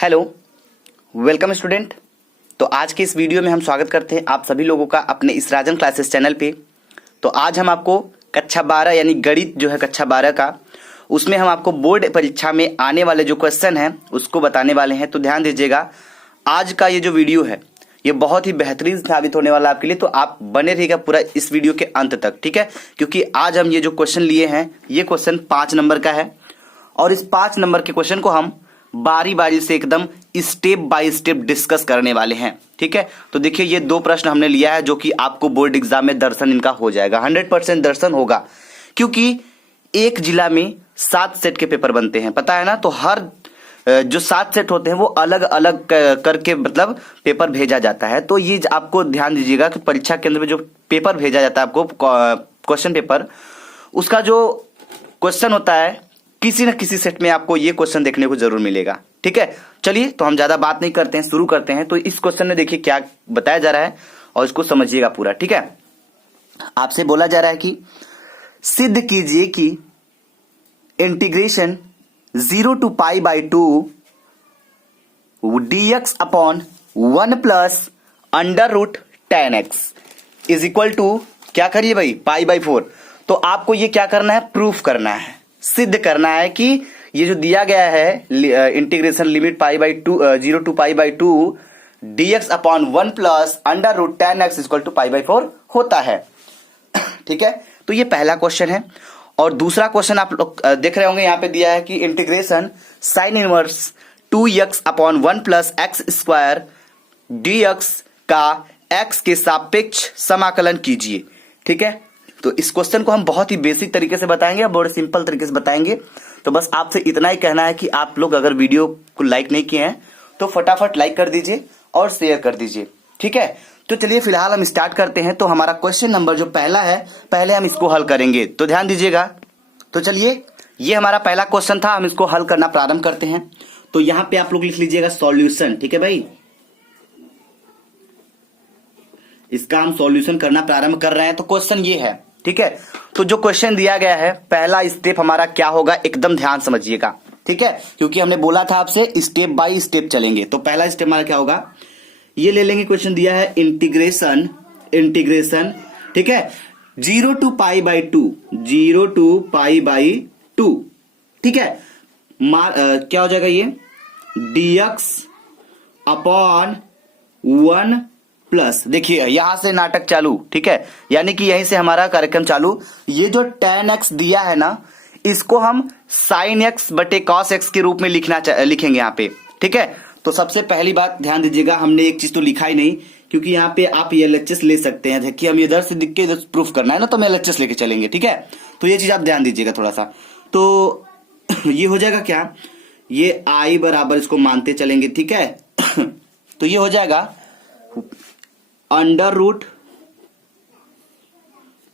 Hello, welcome student. तो आज के इस वीडियो में हम स्वागत करते हैं आप सभी लोगों का अपने इस राजन क्लासेस चैनल पे। तो आज हम आपको कक्षा 12 यानी गणित जो है कक्षा 12 का, उसमें हम आपको बोर्ड परीक्षा में आने वाले जो क्वेश्चन हैं उसको बताने वाले हैं। तो ध्यान दीजिएगा, आज का ये जो वीडियो है ये बहुत ही बेहतरीन साबित होने वाला है आपके लिए। तो आप बने रहिएगा पूरा इस वीडियो के अंत तक, ठीक है। क्योंकि आज हम ये जो क्वेश्चन लिए हैं ये क्वेश्चन 5 नंबर का है और इस 5 नंबर के क्वेश्चन को हम बारी बारी से एकदम स्टेप बाय स्टेप डिस्कस करने वाले हैं, ठीक है। तो देखिए, ये 2 प्रश्न हमने लिया है जो कि आपको बोर्ड एग्जाम में दर्शन इनका हो जाएगा, 100% दर्शन होगा। क्योंकि एक जिला में 7 सेट के पेपर बनते हैं, पता है ना। तो हर जो 7 सेट होते हैं वो अलग अलग करके मतलब पेपर भेजा जाता है। तो ये आपको ध्यान दीजिएगा कि परीक्षा केंद्र में जो पेपर भेजा जाता है आपको, क्वेश्चन पेपर, उसका जो क्वेश्चन होता है किसी न किसी सेट में आपको ये क्वेश्चन देखने को जरूर मिलेगा, ठीक है। चलिए, तो हम ज्यादा बात नहीं करते हैं, शुरू करते हैं। तो इस क्वेश्चन में देखिए क्या बताया जा रहा है और इसको समझिएगा पूरा, ठीक है। आपसे बोला जा रहा है कि सिद्ध कीजिए कि integration 0 to π/2 dx upon 1 plus under root 10x is equal to, क्या करिए भाई, π/4। तो आपको ये क्या करना है, प्रूफ करना है, सिद्ध करना है कि ये जो दिया गया है integration limit 0 to π/2 dx upon 1 plus under root 10x equal to π/4 होता है, ठीक है। तो ये पहला क्वेश्चन है। और दूसरा क्वेश्चन आप लोग देख रहे होंगे, यहाँ पे दिया है कि integration sine inverse 2x upon 1 plus x square dx का x के सापेक्ष समाकलन कीजिए, ठीक है। तो इस क्वेश्चन को हम बहुत ही बेसिक तरीके से बताएंगे, बहुत सिंपल तरीके से बताएंगे। तो बस आपसे इतना ही कहना है कि आप लोग अगर वीडियो को लाइक नहीं किए हैं तो फटाफट लाइक कर दीजिए और शेयर कर दीजिए, ठीक है। तो चलिए फिलहाल हम स्टार्ट करते हैं। तो हमारा क्वेश्चन नंबर जो पहला है, पहले हम इसको हल करेंगे, तो ध्यान दीजिएगा। तो चलिए, ये हमारा पहला क्वेश्चन था, हम इसको हल करना प्रारंभ करते हैं। तो यहां पे आप लोग लिख लीजिएगा सॉल्यूशन, ठीक है भाई। इसका हम सॉल्यूशन करना प्रारंभ कर रहे हैं। तो क्वेश्चन ये है, ठीक है। तो जो क्वेश्चन दिया गया है, पहला स्टेप हमारा क्या होगा, एकदम ध्यान समझिएगा, ठीक है। क्योंकि हमने बोला था आपसे स्टेप बाय स्टेप चलेंगे। तो पहला स्टेप हमारा क्या होगा, ये ले लेंगे, क्वेश्चन दिया है इंटीग्रेशन, ठीक है, 0 to π/2, ठीक है। क्या हो जाएगा ये, dx अपॉन 1 प्लस, देखिए यहां से नाटक चालू, ठीक है। यानी कि यहीं से हमारा कार्यक्रम चालू। ये जो tan x दिया है ना, इसको हम sin x बटे cos x के रूप में लिखेंगे यहाँ पे, ठीक है। तो सबसे पहली बात ध्यान दीजिएगा, हमने एक चीज तो लिखा ही नहीं, क्योंकि यहाँ पे आप LHS ले सकते हैं। देखिए, हम इधर से दिख के इधर प्रूफ करना है ना, तो हम LHS लेके चलेंगे, ठीक है। तो ये चीज आप ध्यान दीजिएगा थोड़ा सा। तो ये हो जाएगा क्या, ये I बराबर इसको मानते चलेंगे, ठीक है। तो ये हो जाएगा अंडर रूट,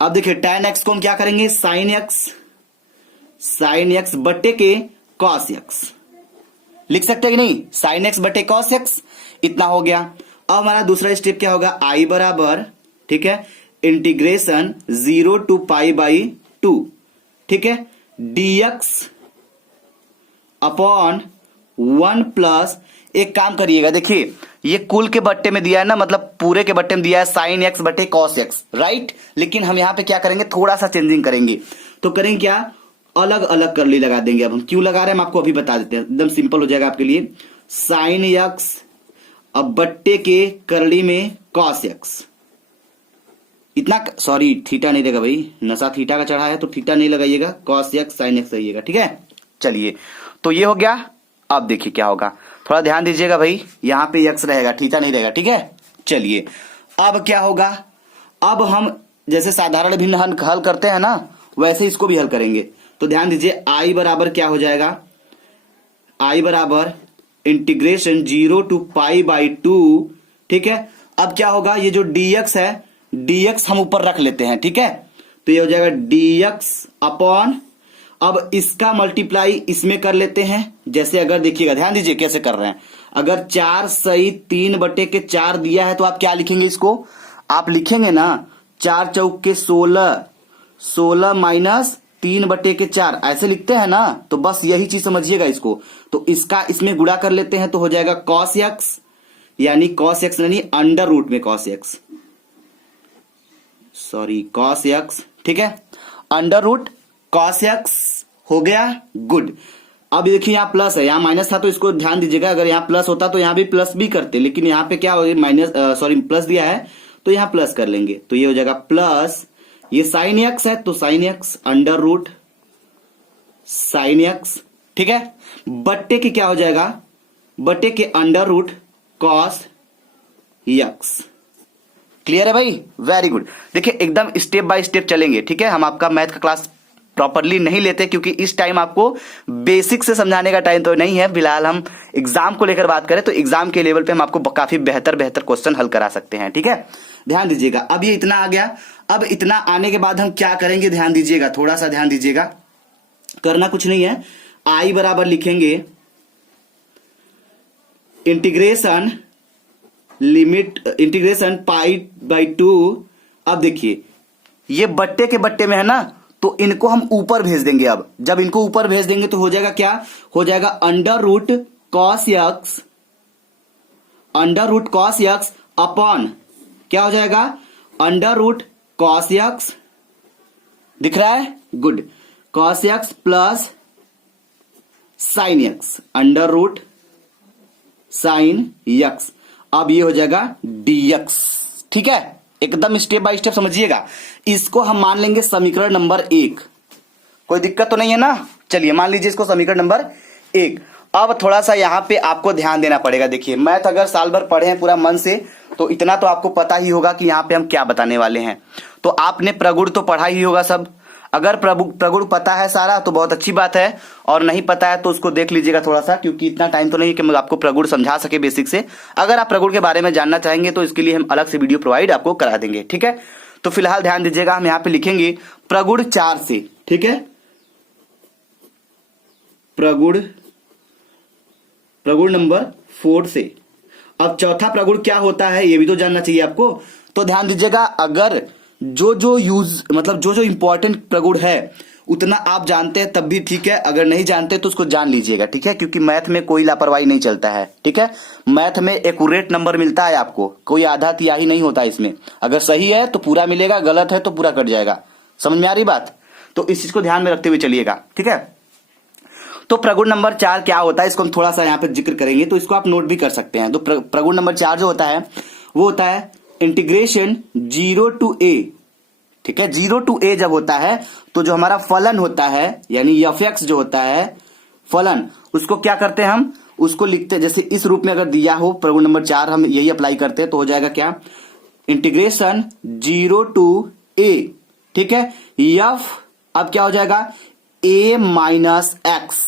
अब देखिए tan x को हम क्या करेंगे, sin x बट्टे के cos x लिख सकते हैं कि नहीं, sin x बटे cos x, इतना हो गया। अब हमारा दूसरा स्टेप क्या होगा, I बराबर, ठीक है, इंटीग्रेशन 0 to π/2, ठीक है, dx अपॉन 1 प्लस, एक काम करिएगा, देखिए ये कुल के बट्टे में दिया है ना, मतलब पूरे के बट्टे में दिया है sin x बटे cos x, राइट। लेकिन हम यहां पे क्या करेंगे, थोड़ा सा चेंजिंग करेंगे। तो करेंगे क्या, अलग अलग करली लगा देंगे। अब हम क्यों लगा रहे हैं हम आपको अभी बता देते हैं, एकदम सिंपल हो जाएगा आपके लिए। sin x अब बट्टे के करली में cos x, इतना, सॉरी थीटा नहीं देगा भाई, नशा थीटा का चढ़ा है तो थीटा नहीं लगाइएगा, cos x sin x रहिएगा, ठीक है। चलिए, तो ये हो गया। अब देखिए क्या होगा, थोड़ा ध्यान दीजिएगा भाई, यहां पे x रहेगा, थीटा नहीं रहेगा, ठीक है। चलिए, अब क्या होगा, अब हम जैसे साधारण भिन्न हल करते हैं ना, वैसे इसको भी हल करेंगे। तो ध्यान दीजिए, I बराबर क्या हो जाएगा, I बराबर इंटीग्रेशन 0 to π/2, ठीक है। अब क्या होगा, ये जो dx है, dx हम ऊपर रख लेते हैं, ठीक है। तो ये हो जाएगा dx अपॉन, अब इसका मल्टीप्लाई इसमें कर लेते हैं। जैसे अगर देखिएगा, ध्यान दीजिए कैसे कर रहे हैं, अगर 4 सही 3 बटे के 4 दिया है तो आप क्या लिखेंगे, इसको आप लिखेंगे ना 4 चौक के 16 माइनस 3/4 ऐसे लिखते हैं ना, तो बस यही चीज समझिएगा इसको। तो इसका इसमें गुणा कर लेते हैं तो हो जाएगा cos x, यानी cos x यानी अंडर रूट में cos x, sorry cos x, ठीक है, अंडर रूट cos x हो गया। गुड। अब देखिए यहाँ प्लस है, यहाँ माइनस था तो इसको ध्यान दीजिएगा, अगर यहाँ प्लस होता तो यहाँ भी प्लस भी करते, लेकिन यहाँ पे क्या हो माइनस, सॉरी प्लस दिया है तो यहाँ प्लस कर लेंगे, तो ये हो जाएगा प्लस, ये साइन एक्स है तो sine x under root sine x, ठीक है, बट्टे के क्या हो जाएगा, बट्टे के under root cos x. Clear है भाई? Very good. देखिए एकदम स्टेप बाय स्टेप चलेंगे, ठीक है। हम आपका मैथ का क्लास प्रॉपरली नहीं लेते क्योंकि इस टाइम आपको बेसिक से समझाने का टाइम तो नहीं है। फिलहाल हम एग्जाम को लेकर बात करें तो एग्जाम के लेवल पे हम आपको काफी बेहतर क्वेश्चन हल करा सकते हैं, ठीक है। ध्यान दीजिएगा, अब ये इतना आ गया। अब इतना आने के बाद हम क्या करेंगे, ध्यान दीजिएगा, थोड़ा सा ध्यान दीजिएगा, करना कुछ नहीं है। आई बराबर लिखेंगे इंटीग्रेशन लिमिट, इंटीग्रेशन π/2। अब देखिए ये बट्टे के बट्टे में है ना, तो इनको हम ऊपर भेज देंगे। अब जब इनको ऊपर भेज देंगे तो हो जाएगा क्या, हो जाएगा under root cos x, under root cos x upon क्या हो जाएगा, अंडर रूट कॉस एक्स, दिख रहा है? Good. Cos x plus sine x, under root sine x. अब ये हो जाएगा dx, ठीक है। एकदम स्टेप बाय स्टेप समझिएगा। इसको हम मान लेंगे समीकरण नंबर 1। कोई दिक्कत तो नहीं है ना? चलिए मान लीजिए इसको समीकरण नंबर 1। अब थोड़ा सा यहाँ पे आपको ध्यान देना पड़ेगा। देखिए मैथ अगर साल भर पढ़े हैं पूरा मन से तो इतना तो आपको पता ही होगा कि यहाँ पे हम क्या बताने वाले हैं। तो आपने प्रगुण तो पढ़ा ही होगा सब। अगर प्रगुण पता है सारा तो बहुत अच्छी बात है, और नहीं पता है तो उसको देख लीजिएगा थोड़ा सा, क्योंकि इतना टाइम तो नहीं है कि मैं आपको प्रगुण समझा सके बेसिक से। अगर आप प्रगुण के बारे में जानना चाहेंगे तो इसके लिए हम अलग से वीडियो प्रोवाइड आपको करा देंगे, ठीक है। तो फिलहाल ध्यान दीजिएगा, हम यहाँ पे लिखेंगे प्रगुण 4 से, ठीक है, प्रगुण नंबर 4 से। अब चौथा प्रगुण क्या होता है ये भी तो जानना चाहिए आपको। तो ध्यान दीजिएगा, अगर जो इंपॉर्टेंट प्रगुण है उतना आप जानते हैं तब भी ठीक है, अगर नहीं जानते तो उसको जान लीजिएगा, ठीक है, क्योंकि मैथ में कोई लापरवाही नहीं चलता है, ठीक है। मैथ में एक्यूरेट नंबर मिलता है आपको, कोई आधा तिहाई नहीं होता इसमें। अगर सही है तो पूरा मिलेगा, गलत है तो पूरा कट जाएगा। समझ में आ रही बात? तो इस चीज को ध्यान में रखते हुए चलिएगा, ठीक है। तो प्रगुण नंबर 4 क्या होता है इसको हम थोड़ा सा यहाँ पे जिक्र करेंगे, तो इसको आप नोट भी कर सकते हैं। तो प्रगुण नंबर 4 जो होता है वो होता है इंटीग्रेशन 0 to a, ठीक है। 0 to a जब होता है तो जो हमारा फलन होता है यानी f(x) जो होता है फलन, उसको क्या करते हैं हम, उसको लिखते हैं जैसे इस रूप में। अगर दिया हो प्रगुण नंबर 4 हम यही अप्लाई करते हैं तो हो जाएगा क्या, इंटीग्रेशन 0 to a, ठीक है, f अब क्या हो जाएगा a माइनस एक्स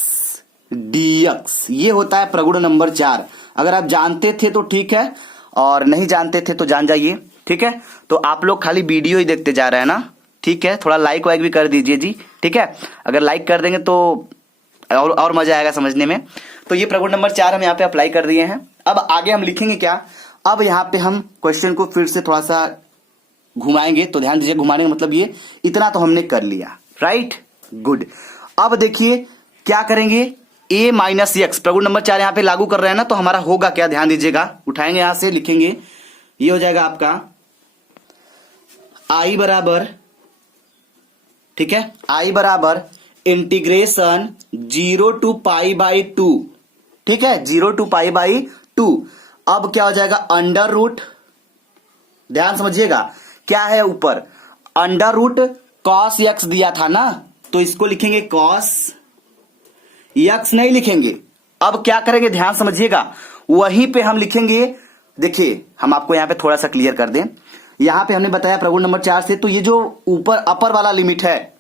dx। ये होता है प्रगुण नंबर 4। अगर आप जानते थे तो ठीक है, और नहीं जानते थे तो जान जाइए, ठीक है। तो आप लोग खाली वीडियो ही देखते जा रहे हैं ना, ठीक है। थोड़ा लाइक वाइक भी कर दीजिए जी, ठीक है। अगर लाइक कर देंगे तो और मजा आएगा समझने में। तो ये प्रगुण नंबर 4 हम यहाँ पे अप्लाई कर दिए हैं। अब आगे हम लिखेंगे क्या, अब यहाँ पे हम क्वेश्चन को फिर से थोड़ा सा घुमाएंगे। तो ध्यान दीजिए, घुमाने का मतलब ये इतना तो हमने कर लिया, राइट, गुड। अब देखिए क्या करेंगे, a माइनस एक्स, प्रगुण नंबर 4 यहाँ पे लागू कर रहे हैं ना, तो हमारा होगा क्या, ध्यान दीजिएगा, उठाएंगे यहां से, लिखेंगे, ये हो जाएगा आपका i बराबर, ठीक है, i बराबर इंटीग्रेशन 0 to π/2, ठीक है, 0 to π/2। अब क्या हो जाएगा अंडर रूट, ध्यान समझिएगा क्या है ऊपर, अंडर रूट कॉस एक्स दिया था ना, तो इसको लिखेंगे कॉस एक्स, नहीं लिखेंगे। अब क्या करेंगे ध्यान समझिएगा, वहीं पे हम लिखेंगे, देखिए हम आपको यहां पे थोड़ा सा क्लियर कर दें। यहां पे हमने बताया प्रगुण नंबर 4 से, तो ये जो ऊपर अपर वाला लिमिट है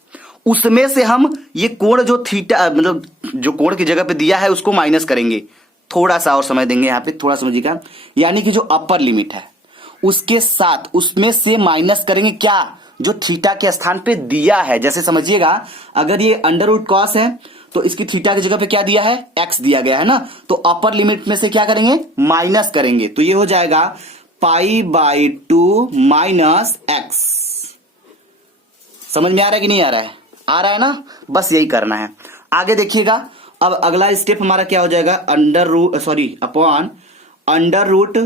उसमें से हम ये कोण जो थीटा मतलब जो कोण की जगह पे दिया है उसको माइनस करेंगे। थोड़ा सा और समय देंगे यहाँ पे, थोड़ा समझिएगा, यानी कि जो अपर लिमिट है उसके साथ उसमें से माइनस करेंगे क्या, जो थीटा के स्थान पे दिया है। जैसे समझिएगा, अगर ये अंडर रूट कॉस है तो इसकी थीटा की जगह पे क्या दिया है, एक्स दिया गया है ना, तो अपर लिमिट में से क्या करेंगे, माइनस करेंगे। तो ये हो जाएगा π/2 माइनस एक्स। समझ में आ रहा है कि नहीं आ रहा है? आ रहा है ना, बस यही करना है। आगे देखिएगा, अब अगला स्टेप हमारा क्या हो जाएगा, अपॉन अंडर रूट,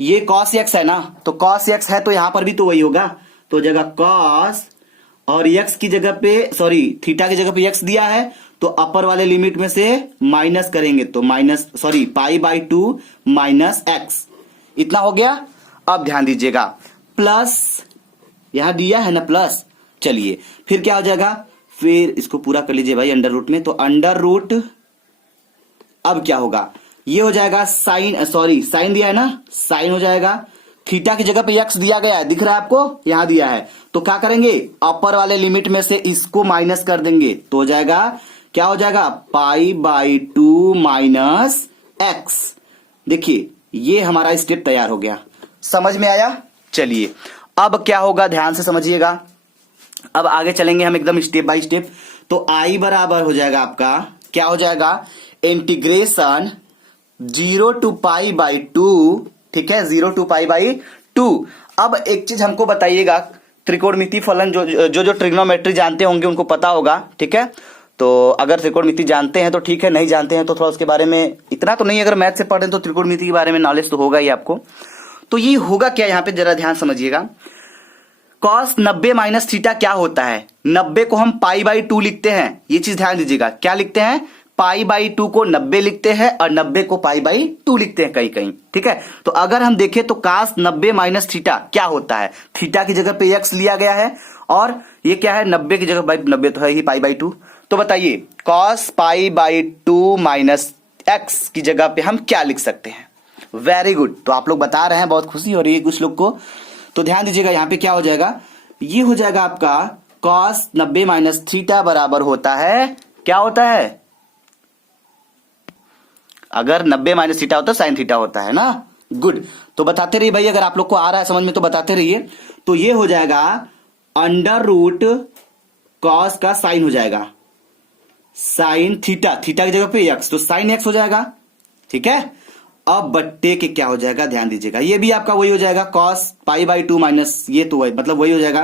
ये cos x है ना, तो cos x है तो यहां पर भी तो वही होगा, तो हो जाएगा cos, और x की जगह पे थीटा की जगह पे x दिया है, तो अपर वाले लिमिट में से माइनस करेंगे तो π/2 माइनस x, इतना हो गया। अब ध्यान दीजिएगा, प्लस यहां दिया है ना प्लस, चलिए फिर क्या हो जाएगा, फिर इसको पूरा कर लीजिए भाई अंडर रूट में, तो अंडर रूट, अब क्या होगा, ये हो जाएगा साइन दिया है ना, साइन हो जाएगा, थीटा की जगह पे x दिया गया है, दिख रहा है आपको, यहां दिया है, तो क्या करेंगे, अपर वाले लिमिट में से इसको माइनस कर देंगे, तो हो जाएगा, क्या हो जाएगा, π/2 माइनस x। देखिए ये हमारा स्टेप तैयार हो गया, समझ में आया। चलिए अब क्या होगा, ध्यान से समझिएगा, अब आगे चलेंगे हम एकदम स्टेप बाय स्टेप। तो i बराबर हो जाएगा आपका, क्या हो जाएगा, इंटीग्रेशन 0 to π/2, ठीक है, 0 to π/2। अब एक चीज हमको बताइएगा, त्रिकोणमिति फलन जो ट्रिग्नोमेट्री जानते होंगे उनको पता होगा, ठीक है, तो अगर त्रिकोणमिति जानते हैं तो ठीक है, नहीं जानते हैं तो थोड़ा उसके बारे में, इतना तो नहीं, अगर मैथ से पढ़ें तो त्रिकोणमिति के बारे में नॉलेज तो होगा ही आपको। तो ये होगा क्या, यहाँ पे जरा ध्यान समझिएगा, cos 90 माइनस थीटा क्या होता है, 90 को हम π/2 लिखते हैं, ये चीज ध्यान दीजिएगा, क्या लिखते हैं, π/2 को 90 लिखते हैं और 90 को π/2 लिखते हैं कहीं कहीं, ठीक है। तो अगर हम देखें तो cos 90 माइनस थीटा क्या होता है, थीटा की जगह पे x लिया गया है, और ये क्या है, 90 की जगह 90 तो है ही π/2, तो बताइए cos π/2 माइनस x की जगह पे हम क्या लिख सकते हैं। वेरी गुड, तो आप लोग बता रहे हैं, बहुत खुशी हो रही है कुछ लोग को। तो ध्यान दीजिएगा, यहां पे क्या हो जाएगा, ये हो जाएगा आपका cos 90 माइनस थीटा बराबर होता है, क्या होता है, अगर 90 माइनस थीटा होता है साइन थीटा होता है ना। गुड, तो बताते रहिए भाई, अगर आप लोग को आ रहा है समझ में तो बताते रहिए। तो ये हो जाएगा अंडर रूट कॉस का साइन हो जाएगा, साइन थीटा, थीटा की जगह पे x, तो साइन x हो जाएगा, ठीक है। अब बट्टे के क्या हो जाएगा, ध्यान दीजिएगा, ये भी आपका वही हो जाएगा, cos π/2 माइनस, ये तो वही मतलब वही हो जाएगा,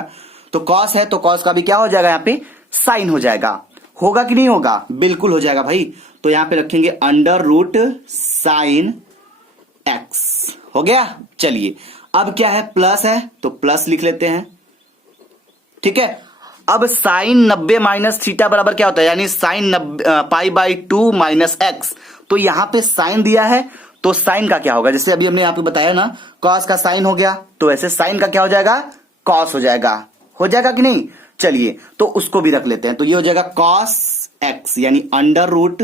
तो cos है तो cos का भी क्या हो जाएगा, यहाँ पे साइन हो जाएगा। होगा कि नहीं होगा, बिल्कुल हो जाएगा भाई। तो यहां पे रखेंगे अंडर रूट साइन x, हो गया। चलिए अब क्या है, प्लस है तो प्लस लिख लेते हैं, ठीक है। अब साइन 90 माइनस थीटा बराबर क्या होता है, यानी साइन π/2 माइनस x, तो यहां पे साइन दिया है, तो साइन का क्या होगा, जैसे अभी हमने यहां पे बताया ना, cos का साइन हो गया, तो ऐसे साइन का क्या हो जाएगा, cos हो जाएगा कि नहीं। चलिए तो उसको भी रख लेते हैं, तो ये हो जाएगा cos x, यानी अंडर रूट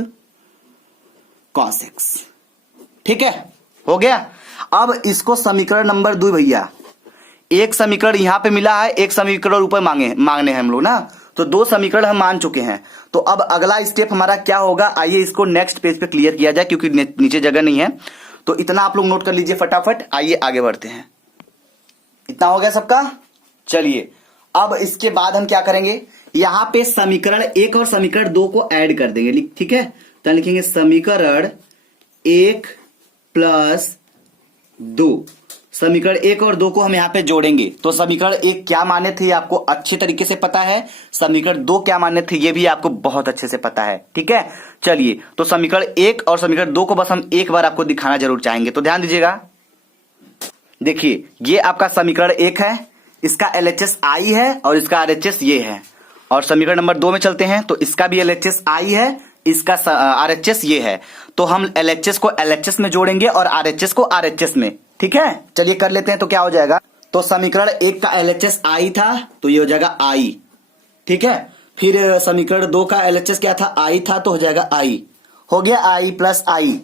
cos x, ठीक है, हो गया। अब इसको समीकरण नंबर 2 भैया, एक समीकरण यहां पे मिला है, एक समीकरण ऊपर मांगने हैं हम लोग ना, तो 2 समीकरण हम मान चुके हैं। तो अब अगला स्टेप हमारा क्या होगा, आइए इसको नेक्स्ट पेज पे क्लियर किया जाए, क्योंकि नीचे जगह नहीं है, तो इतना आप लोग नोट कर लीजिए फटाफट। आइए आगे बढ़ते हैं, इतना हो गया सबका। चलिए अब इसके बाद हम क्या करेंगे, यहां पे समीकरण 1 और समीकरण 2 को ऐड कर देंगे, ठीक है। तो लिखेंगे समीकरण 1 प्लस 2, समीकरण 1 और 2 को हम यहां पे जोड़ेंगे। तो समीकरण 1 क्या माने थे आपको अच्छे तरीके से पता है, समीकरण 2 क्या माने थे ये भी आपको बहुत अच्छे से पता है, ठीक है। चलिए तो समीकरण 1 और समीकरण 2 को बस हम एक बार आपको दिखाना जरूर चाहेंगे, तो ध्यान दीजिएगा। देखिए ये आपका समीकरण 1 है, इसका LHS I है और इसका RHS ये है। और समीकरण नंबर 2 में चलते हैं, तो इसका भी LHS I है, इसका RHS ये है। तो हम LHS को LHS में जोड़ेंगे और RHS को RHS में, ठीक है। चलिए कर लेते हैं, तो क्या हो जाएगा, तो समीकरण 1 का LHS I था, तो ये हो जाएगा I, ठीक है। फिर समीकरण 2 का LHS क्या था, I था, तो हो जाएगा I, हो गया I प्लस I।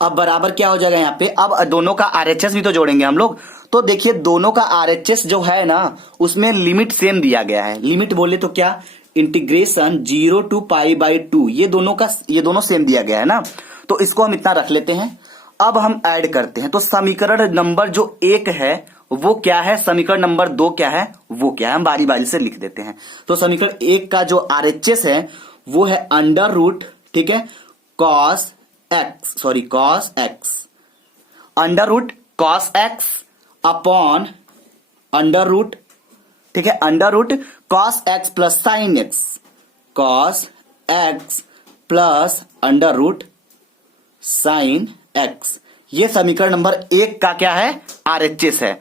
अब बराबर क्या हो जाएगा यहाँ पे, अब दोनों का RHS भी तो जोड़ेंगे हम लोग। तो देखिए दोनों का RHS जो है ना, उसमें लिमिट सेम दिया गया है, लिमिट बोले तो क्या, इंटीग्रेशन 0 to π/2, ये दोनों सेम दिया गया है ना, तो इसको हम इतना रख लेते हैं। अब हम ऐड करते हैं, तो समीकरण नंबर जो 1 है वो क्या है, समीकरण नंबर 2 क्या है, वो क्या है, हम बारी बारी से लिख देते हैं। तो समीकरण 1 का जो RHS है वो है अंडर रूट, ठीक है, cos x, under root cos x upon under root ठीक है, under root cos x plus sine x, cos x plus under root sine x, ये समीकरण नंबर 1 का क्या है, आरएचएस है।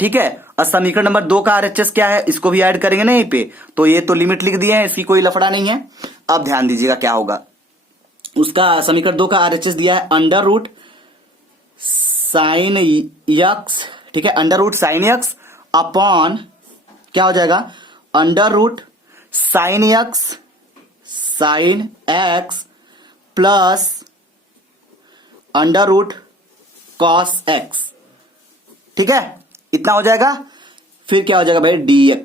ठीक है, और समीकरण नंबर 2 का आरएचएस क्या है, इसको भी ऐड करेंगे ना यहीं पे, तो ये तो लिमिट लिख दिए हैं, इसकी कोई लफड़ा नहीं है। अब ध्यान दीजिएगा क्या होगा, उसका समीकरण 2 का आरएचएस दिया है अंडर रूट साइन एक्स, ठीक है, under root sine x upon क्या हो जाएगा, under root sine x plus under root cos x. ठीक है, इतना हो जाएगा। फिर क्या हो जाएगा भाई, dx।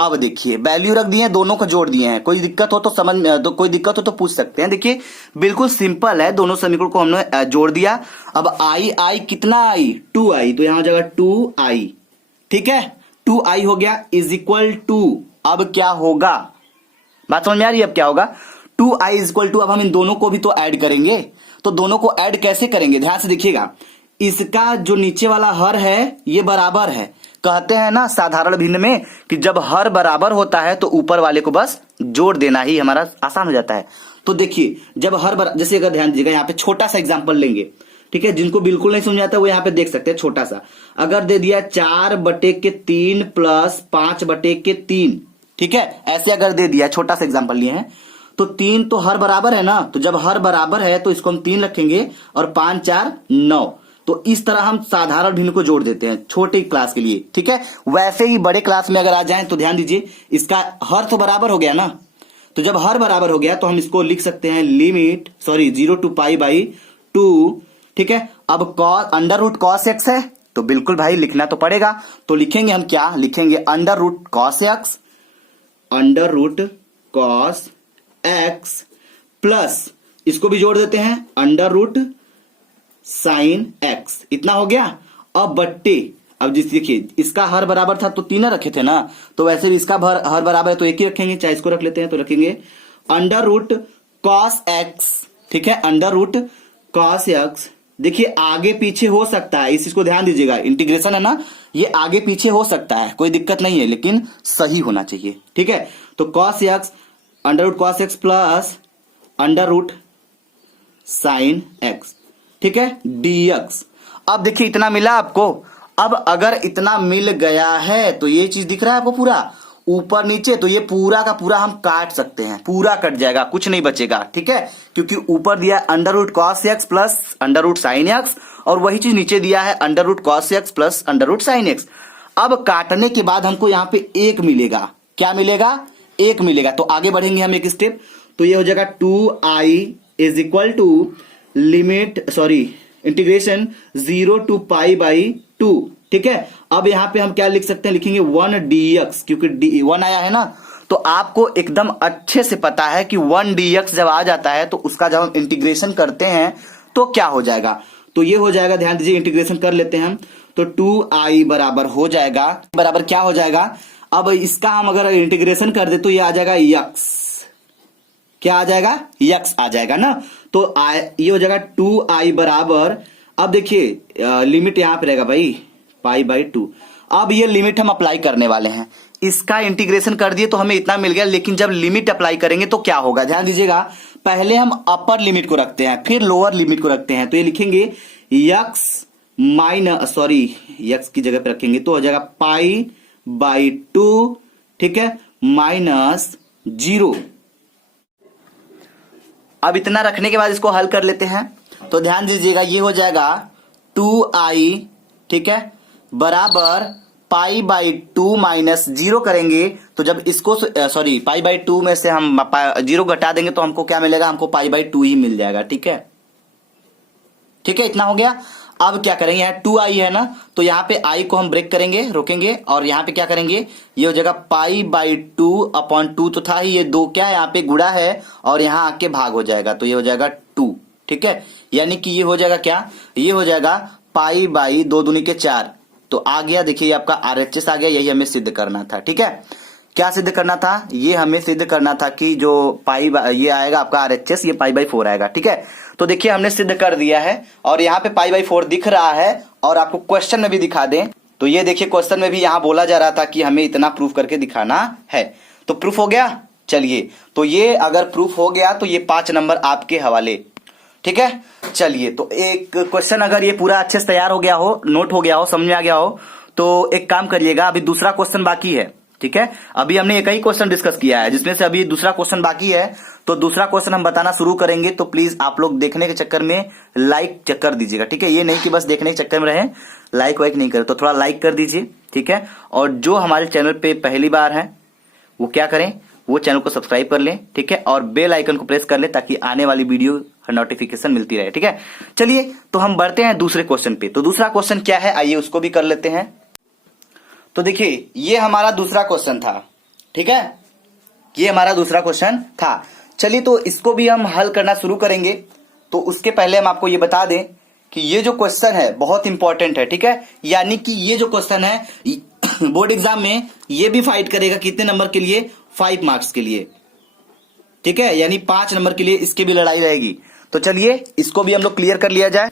अब देखिए वैल्यू रख दिए हैं, दोनों को जोड़ दिए हैं, कोई दिक्कत हो तो कोई दिक्कत हो तो पूछ सकते हैं। देखिए बिल्कुल सिंपल है, दोनों समीकरण को हमने जोड़ दिया। अब आई कितना आई, 2i, तो यहां हो जाएगा 2i। ठीक है, 2i हो गया इज इक्वल टू, अब क्या होगा, बात समझ में आ रही है, अब क्या होगा, 2i इज इक्वल टू, अब हम इन दोनों को भी तो ऐड करेंगे, तो दोनों को ऐड कैसे करेंगे, ध्यान से देखिएगा, इसका जो नीचे वाला हर है ये बराबर है, कहते हैं ना साधारण भिन्न में कि जब हर बराबर होता है तो ऊपर वाले को बस जोड़ देना ही हमारा आसान हो जाता है। तो देखिए जब जैसे अगर ध्यान दीजिएगा, यहाँ पे छोटा सा एग्जांपल लेंगे, ठीक है, जिनको बिल्कुल नहीं समझ आता वो यहाँ पे देख सकते हैं, छोटा सा अगर दे दिया 4/3 प्लस 5/3, ठीक है, ऐसे अगर दे दिया, छोटा सा एग्जांपल लिए हैं, तो 3 तो हर बराबर है ना, तो जब हर बराबर है तो इसको हम 3 रखेंगे और 5 4 9, तो इस तरह हम साधारण भिन्न को जोड़ देते हैं छोटे क्लास के लिए। ठीक है, वैसे ही बड़े क्लास में अगर आ जाएं तो ध्यान दीजिए, इसका हर तो बराबर हो गया ना, तो जब हर बराबर हो गया तो हम इसको लिख सकते हैं लिमिट 0 to π/2। ठीक है, अब अंडर रूट कॉस एक्स है, तो बिल्कुल भाई लिखना तो पड़ेगा, तो लिखेंगे हम क्या लिखेंगे, under root cos x, under root cos x plus इसको भी जोड़ देते हैं अंडर रूट साइन एक्स, इतना हो गया। अब बट्टे, अब जिस देखिए इसका हर बराबर था तो 3 रखे थे ना, तो वैसे भी इसका हर बराबर है तो 1 ही रखेंगे, चाहे इसको रख लेते हैं तो रखेंगे अंडर रूट कॉस एक्स। ठीक है, अंडर रूट कॉस एक्स, देखिए आगे पीछे हो सकता है, इस चीज को ध्यान दीजिएगा, इंटीग्रेशन है ना, ये आगे पीछे हो सकता है, कोई दिक्कत नहीं है, लेकिन सही होना चाहिए। ठीक है, तो cos x, under root cos x plus under root sine x, ठीक है, dx। अब देखिए इतना मिला आपको, अब अगर इतना मिल गया है तो ये चीज दिख रहा है आपको पूरा ऊपर नीचे, तो ये पूरा का पूरा हम काट सकते हैं, पूरा कट जाएगा, कुछ नहीं बचेगा। ठीक है, क्योंकि ऊपर दिया है under root cos x plus under root sine x, और वही चीज नीचे दिया है under root cos x plus under root sine x. अब काटने के बाद हमको यहाँ पे 1 मिलेगा, क्या मिलेगा, 1 मिलेगा, तो आगे बढ़ेंगे हम एक स्टेप, तो ये हो जाएगा 2i is equal to limit integration 0 to π/2। ठीक है, अब यहां पे हम क्या लिख सकते हैं, लिखेंगे 1 dx, क्योंकि 1 आया है ना, तो आपको एकदम अच्छे से पता है कि 1 dx जब आ जाता है तो उसका जब हम इंटीग्रेशन करते हैं तो क्या हो जाएगा, तो ये हो जाएगा, ध्यान दीजिए इंटीग्रेशन कर लेते हैं हम, तो 2i बराबर हो जाएगा, बराबर क्या हो जाएगा, अब इसका हम अगर इंटीग्रेशन कर दे तो ये आ जाएगा x, क्या आ जाएगा, x आ जाएगा ना, तो ये हो जाएगा 2i बराबर, अब देखिए लिमिट यहां पे रहेगा भाई π/2। अब ये लिमिट हम अप्लाई करने वाले हैं, इसका इंटीग्रेशन कर दिए तो हमें इतना मिल गया, लेकिन जब लिमिट अप्लाई करेंगे तो क्या होगा, ध्यान दीजिएगा, पहले हम अपर लिमिट को रखते हैं फिर लोअर लिमिट को रखते हैं, तो ये लिखेंगे x की जगह पे रखेंगे तो हो जाएगा π/2, ठीक है, -0। अब इतना रखने के बाद इसको हल कर लेते हैं, तो ध्यान दीजिएगा ये हो जाएगा 2i, ठीक है, बराबर π/2 -0 करेंगे, तो जब इसको π/2 में से हम 0 घटा देंगे तो हमको क्या मिलेगा, हमको π/2 ही मिल जाएगा। ठीक है, ठीक है, इतना हो गया। अब क्या करेंगे, यहाँ 2i है ना, तो यहाँ पे i को हम ब्रेक करेंगे, रोकेंगे, और यहाँ पे क्या करेंगे, ये हो जाएगा π/2/2 तो था ही, ये 2 क्या है यहाँ पे गुणा है और यहाँ आके भाग हो जाएगा, तो ये हो जाएगा 2। ठीक है, यानी कि ये हो जाएगा क्या, ये हो जाएगा π/2 दूनी के 4, तो आ गया, देखिए ये आपका RHS आ गया, यही हमें सिद्ध करना था। ठीक है, क्या सिद्ध करना था, ये हमें सिद्ध करना था कि जो ये आएगा आपका RHS, ये π/4 आएगा। ठीक है, तो देखिए हमने सिद्ध कर दिया है, और यहाँ पे π/4 दिख रहा है, और आपको क्वेश्चन में भी दिखा दें तो ये देखिए क्वेश्चन में भी यहाँ बोला जा रहा था कि हमें इतना प्रूफ करके दिखाना है। तो प्रूफ हो गया। चलिए, तो ये अगर प्रूफ हो गया तो ये 5 नंबर आपके हवाले। ठीक है, चलिए, तो एक क्वेश्चन अगर ये पूरा अच्छे से तैयार हो गया हो, नोट हो गया हो, समझ में आ गया हो, तो एक काम करिएगा, अभी दूसरा क्वेश्चन बाकी है। ठीक है, अभी हमने एक ही क्वेश्चन डिस्कस किया है, जिसमें से अभी दूसरा क्वेश्चन बाकी है। तो दूसरा क्वेश्चन हम बताना शुरू करेंगे, तो प्लीज आप लोग देखने के चक्कर में लाइक कर दीजिएगा। ठीक है, ये नहीं कि बस देखने के चक्कर में रहे, लाइक वाइक नहीं करें, तो थोड़ा लाइक कर दीजिए। ठीक है, और जो हमारे चैनल पे पहली बार है वो क्या करें, वो चैनल को सब्सक्राइब कर लें। ठीक है, और बेल आइकन को प्रेस कर लें ताकि आने वाली वीडियो नोटिफिकेशन मिलती रहे। ठीक है, चलिए तो हम बढ़ते हैं दूसरे क्वेश्चन पे। तो दूसरा क्वेश्चन क्या है, आइए उसको भी कर लेते हैं। तो देखिए, ये हमारा दूसरा क्वेश्चन था। ठीक है, ये हमारा दूसरा क्वेश्चन था। चलिए, तो इसको भी हम हल करना शुरू करेंगे। तो उसके पहले हम आपको ये बता दें कि ये जो क्वेश्चन है बहुत इंपॉर्टेंट है। ठीक है, यानी कि ये जो क्वेश्चन है बोर्ड एग्जाम में ये भी फाइट करेगा कितने नंबर के लिए, 5 मार्क्स के लिए। ठीक है, यानी 5 नंबर के लिए इसके भी लड़ाई रहेगी। तो चलिए इसको भी हम लोग क्लियर कर लिया जाए,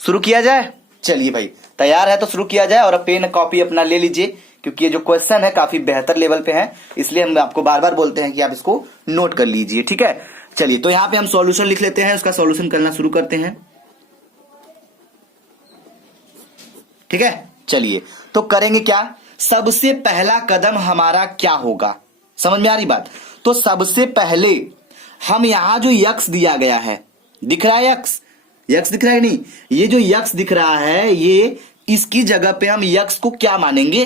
शुरू किया जाए। चलिए भाई, तैयार है तो शुरू किया जाए, और पेन कॉपी अपना ले लीजिए, क्योंकि ये जो क्वेश्चन है काफी बेहतर लेवल पे है, इसलिए हम आपको बार बार बोलते हैं कि आप इसको नोट कर लीजिए। ठीक है, चलिए, तो यहां पे हम सॉल्यूशन लिख लेते हैं, उसका सॉल्यूशन करना शुरू करते हैं। ठीक है, चलिए, तो करेंगे क्या, सबसे पहला कदम हमारा क्या होगा, समझ में आ रही बात। तो सबसे पहले हम यहां जो यक्स दिया गया है, दिख रहा है यक्स, यक्स दिख रहा है नहीं, ये जो यक्स दिख रहा है, ये इसकी जगह पे हम यक्स को क्या मानेंगे,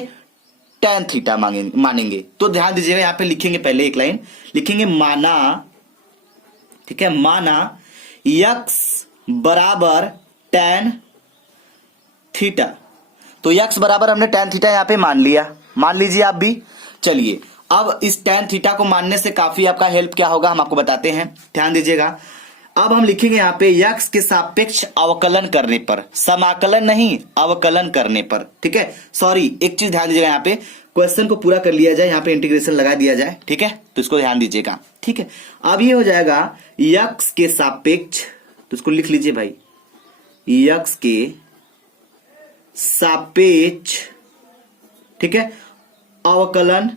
tan थीटा मानेंगे। तो ध्यान दीजिएगा, यहां पे लिखेंगे, पहले एक लाइन लिखेंगे, माना, ठीक है, माना यक्स बराबर tan थीटा। तो यक्स बराबर हमने tan थीटा यहां पे मान लिया, मान लीजिए आप भी। चलिए, अब इस tan थीटा को मानने से काफी आपका हेल्प क्या होगा, हम आपको बताते हैं, ध्यान दीजिएगा। अब हम लिखेंगे यहां पे यक्स के सापेक्ष अवकलन करने पर, समाकलन नहीं, अवकलन करने पर। ठीक है, सॉरी, एक चीज ध्यान दीजिएगा, यहां पे क्वेश्चन को पूरा कर लिया जाए, यहां पे इंटीग्रेशन लगा दिया जाए। ठीक है, तो इसको ध्यान दीजिएगा। ठीक है, अब ये हो जाएगा यक्स के सापेक्ष, तो इसको लिख लीजिए भाई, यक्स के सापेक्ष, ठीक है, अवकलन,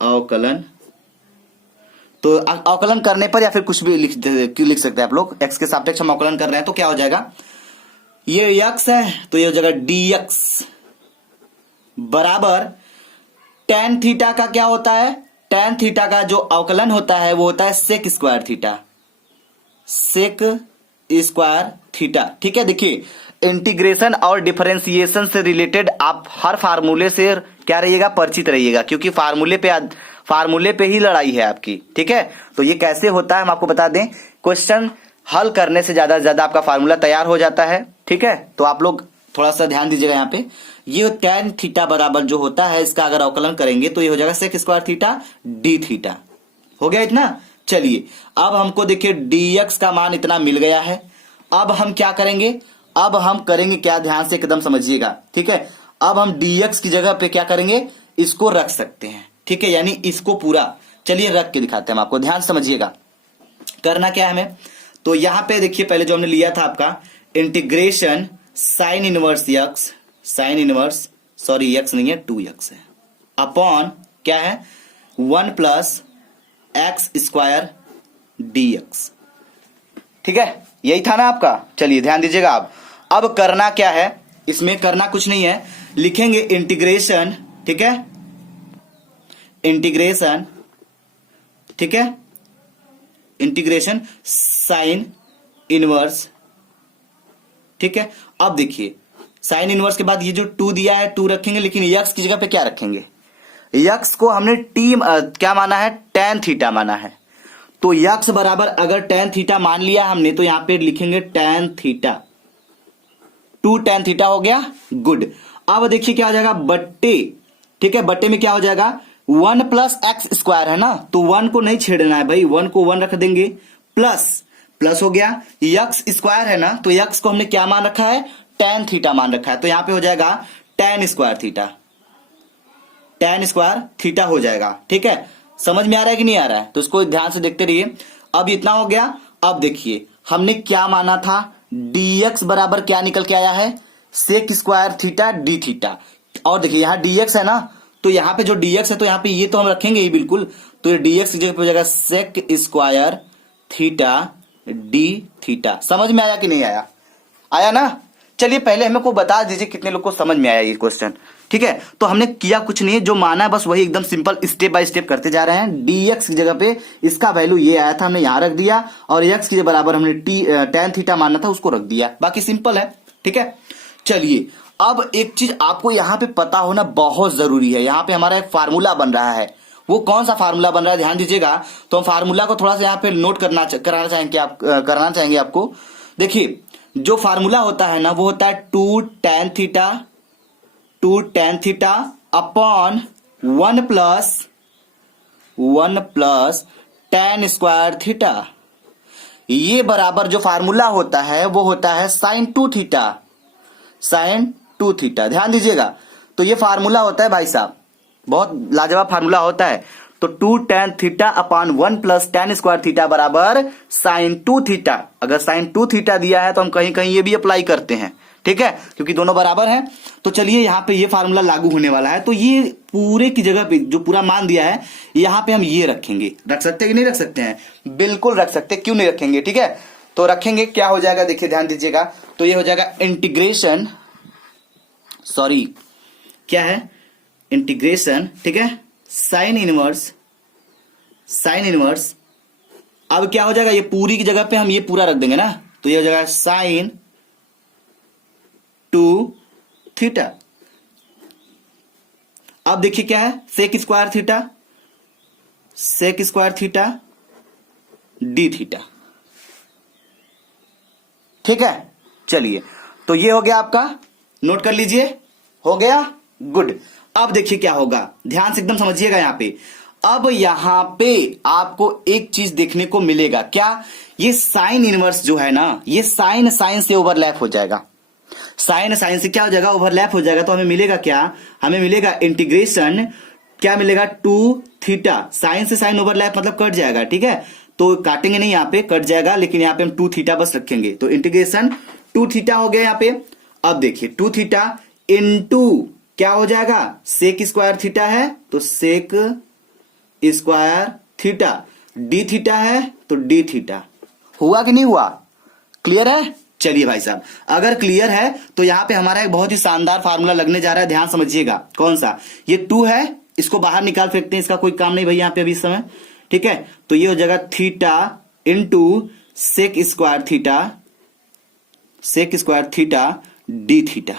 अवकलन। तो अवकलन करने पर या फिर कुछ भी लिख सकते हैं आप लोग, एक्स के सापेक्ष हम अवकलन कर रहे हैं, तो क्या हो जाएगा, ये यक्स है तो ये हो जाएगा dx बराबर tan थीटा का क्या होता है, tan थीटा का जो अवकलन होता है वो होता है sec square theta, sec square theta. ठीक है, देखिए इंटीग्रेशन और डिफरेंशिएशन से रिलेटेड आप हर फार्मूले से क्या रहिएगा, परिचित रहिएगा, क्योंकि फार्मूले पे ही लड़ाई है आपकी। ठीक है, तो ये कैसे होता है हम आपको बता दें, क्वेश्चन हल करने से ज्यादा से ज्यादा आपका फार्मूला तैयार हो जाता है। ठीक है, तो आप लोग थोड़ा सा ध्यान दीजिएगा, यहाँ पे ये tan थीटा बराबर जो होता है, इसका अगर अवकलन करेंगे तो ये हो जाएगा sec square theta d theta. हो गया इतना। चलिए, अब हमको देखिए dx का मान इतना मिल गया है। अब हम क्या करेंगे, अब हम करेंगे क्या, ध्यान से एकदम समझिएगा। ठीक है, अब हम dx की जगह पे क्या करेंगे, इसको रख सकते हैं। ठीक है, यानी इसको पूरा, चलिए रख के दिखाते हैं हम आपको, ध्यान समझिएगा। करना क्या है हमें, तो यहां पे देखिए पहले जो हमने लिया था आपका integration sine inverse x, sine inverse, sorry x नहीं है 2x है, अपॉन क्या है 1 प्लस एक्स स्क्वायर dx। ठीक है, यही था ना आपका। चलिए ध्यान दीजिएगा। अब करना क्या है, इसमें करना कुछ नहीं है, लिखेंगे इंटीग्रेशन, ठीक है, इंटीग्रेशन, ठीक है, इंटीग्रेशन साइन इनवर्स। ठीक है, अब देखिए साइन इनवर्स के बाद ये जो 2 दिया है 2 रखेंगे, लेकिन यक्स की जगह पे क्या रखेंगे, यक्स को हमने क्या माना है, tan थीटा माना है। तो यक्स बराबर अगर tan थीटा मान लिया हमने, तो यहां पे लिखेंगे tan थीटा, 2 tan थीटा हो गया, गुड। अब देखिए क्या हो जाएगा, बट्टे, ठीक है, बट्टे में क्या हो जाएगा 1 प्लस एक्स स्क्वायर है ना, तो 1 को नहीं छेड़ना है भाई, 1 को 1 रख देंगे, प्लस प्लस हो गया, यक्स स्क्वायर है ना, तो यक्स को हमने क्या मान रखा है, tan थीटा मान रखा है, तो यहां पे हो जाएगा tan square theta, tan square theta हो जाएगा। ठीक है, समझ में आ रहा है कि नहीं आ रहा है, तो इसको ध्यान से देखते रहिए। अब इतना हो गया। अब देखिए हमने क्या माना था, dx बराबर क्या निकल के आया है, sec square theta d theta. और देखिए यहाँ dx है ना, तो यहाँ पे जो dx है तो यहाँ पे ये तो हम रखेंगे ही बिल्कुल, तो ये dx की जगह पे हो जाएगा sec square theta d theta. समझ में आया कि नहीं आया? आया ना? चलिए पहले हमें को बता दीजिए कितने लोग को समझ में आया ये क्वेश्चन। ठीक है, तो हमने किया कुछ नहीं है, जो माना है बस वही एकदम सिंपल स्टेप बाय स्टेप करते जा रहे हैं। dx की जगह पे इसका वैल्यू ये आया था, हमने यहां रख दिया, और x के बराबर हमने tan थीटा मानना था उसको रख दिया। बाकी सिंपल है। ठीक है, चलिए अब एक चीज आपको यहाँ पे पता होना बहुत जरूरी है। यहाँ पे हमारा एक फार्मूला बन रहा है, वो कौन सा फार्मूला बन रहा है ध्यान दीजिएगा। तो हम फार्मूला को थोड़ा सा यहाँ पे नोट कराना चाहेंगे आपको। देखिए जो फार्मूला होता है ना वो होता है 2 tan theta upon 1 plus tan square theta. ये बराबर जो फार्मूला होता है वो होता है sin 2 थीटा। ध्यान दीजिएगा, तो ये फार्मूला होता है भाई साहब, बहुत लाजवाब फार्मूला होता है। तो 2 tan theta upon 1 plus tan square theta बराबर sin 2 थीटा। अगर sin 2 थीटा दिया है तो हम कहीं कहीं ये भी अप्लाई करते हैं। ठीक है, क्योंकि दोनों बराबर हैं। तो चलिए यहाँ पे ये फार्मूला लागू होने वाला है, तो ये पूरे की जगह पे जो पूरा मान दिया है यहाँ पे हम ये रखेंगे। रख सकते हैं कि नहीं रख सकते हैं? बिल्कुल रख सकते हैं, क्यों नहीं रखेंगे। ठीक है, तो रखेंगे। क्या हो जाएगा देखिए ध्यान दीजिएगा, तो ये हो जाएगा इंटीग्रेशन, सॉरी क्या है, इंटीग्रेशन। ठीक है, साइन इनवर्स। अब क्या हो जाएगा, ये पूरी की जगह पे हम ये पूरा रख देंगे ना, तो ये हो जाएगा साइन 2 थीटा। अब देखिए क्या है, sec square theta d theta. ठीक है, चलिए तो ये हो गया आपका, नोट कर लीजिए। हो गया, गुड। अब देखिए क्या होगा, ध्यान से एकदम समझिएगा यहाँ पे। अब यहां पे आपको एक चीज देखने को मिलेगा, क्या, ये साइन इनवर्स जो है ना, ये साइन से ओवरलैप हो जाएगा। साइन से क्या हो जाएगा, ओवरलैप हो जाएगा। तो हमें मिलेगा क्या, हमें मिलेगा इंटीग्रेशन, क्या मिलेगा, 2 थीटा। साइन से साइन ओवरलैप मतलब कट जाएगा। ठीक है, तो काटेंगे नहीं, यहाँ पे कट जाएगा, लेकिन यहाँ पे हम 2 थीटा बस रखेंगे। तो इंटीग्रेशन 2 थीटा हो गया यहाँ पे। अब देखिए 2 थीटा इंटू क्या हो जाएगा, सेक स्क्वायर थीटा है तो sec square theta, d theta है तो डी थीटा। हुआ कि नहीं हुआ? क्लियर है? चलिए भाई साहब, अगर क्लियर है तो यहाँ पे हमारा एक बहुत ही शानदार फार्मूला लगने जा रहा है। ध्यान समझिएगा, कौन सा, ये 2 है, इसको बाहर निकाल फेंकते हैं, इसका कोई काम नहीं भाई यहाँ पे अभी इस समय। ठीक है, तो ये हो जाएगा theta into sec square theta d theta.